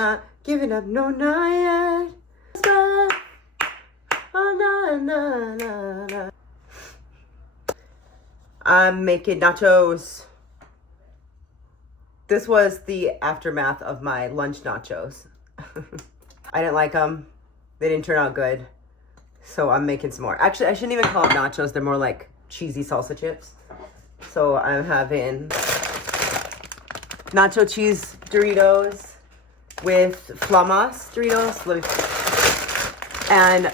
not giving up, no, not yet. Stop. Oh, na, na, na, na. I'm making nachos. This was the aftermath of my lunch nachos. I didn't like them. They didn't turn out good. So I'm making some more. Actually, I shouldn't even call them nachos. They're more like cheesy salsa chips. So I'm having nacho cheese Doritos with Flamas Doritos. And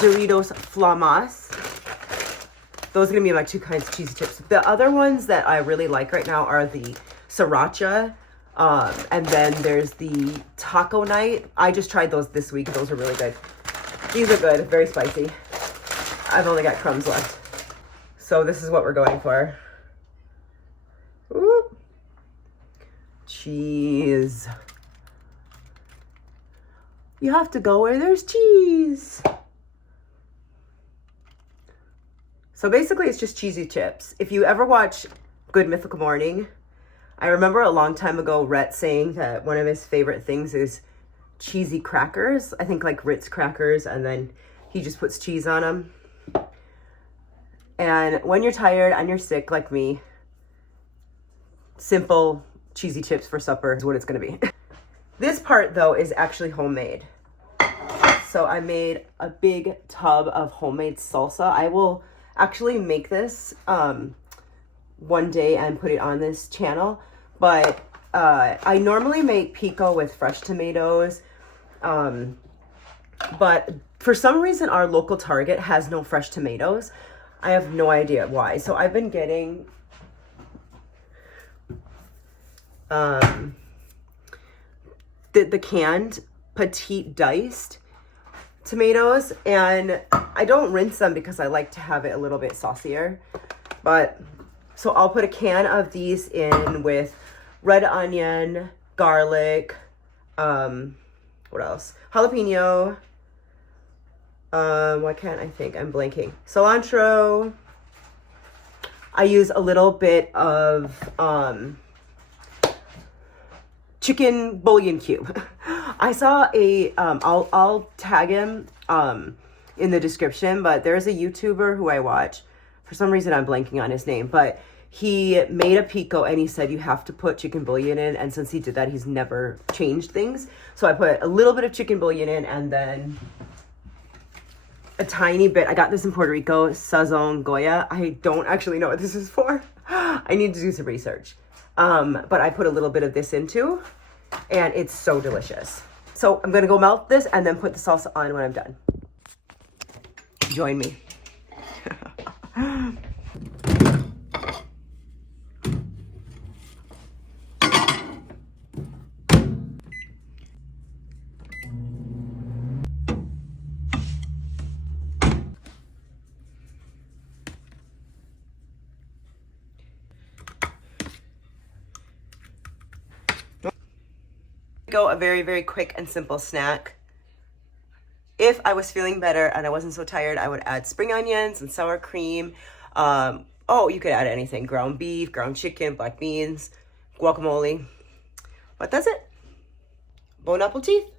Doritos Flamas. Those are going to be my two kinds of cheesy chips. The other ones that I really like right now are the Sriracha. And then there's the Taco Night. I just tried those this week. Those are really good. These are good. Very spicy. I've only got crumbs left. So this is what we're going for. Ooh. Cheese. You have to go where there's cheese. So basically it's just cheesy chips. If you ever watch Good Mythical Morning, I remember a long time ago Rhett saying that one of his favorite things is cheesy crackers. I think like Ritz crackers, and then he just puts cheese on them. And when you're tired and you're sick like me, simple cheesy chips for supper is what it's gonna be. This part though is actually homemade. So I made a big tub of homemade salsa. I will actually make this one day and put it on this channel, but I normally make pico with fresh tomatoes, but for some reason our local Target has no fresh tomatoes. I have no idea why. So I've been getting the canned petite diced tomatoes, and I don't rinse them because I like to have it a little bit saucier. But so I'll put a can of these in with red onion, garlic, what else? Jalapeno. Why can't I think? I'm blanking. Cilantro. I use a little bit of chicken bouillon cube. I saw a, I'll tag him in the description, but there's a YouTuber who I watch. For some reason, I'm blanking on his name, but he made a pico and he said you have to put chicken bouillon in. And since he did that, he's never changed things. So I put a little bit of chicken bouillon in and then a tiny bit. I got this in Puerto Rico, Sazon Goya. I don't actually know what this is for. I need to do some research. But I put a little bit of this in too, and it's so delicious. So I'm gonna go melt this and then put the salsa on when I'm done. Join me. Go a very, very quick and simple snack. If I was feeling better and I wasn't so tired, I would add spring onions and sour cream. Oh, you could add anything: ground beef, ground chicken, black beans, guacamole. But that's it. Bon appetit.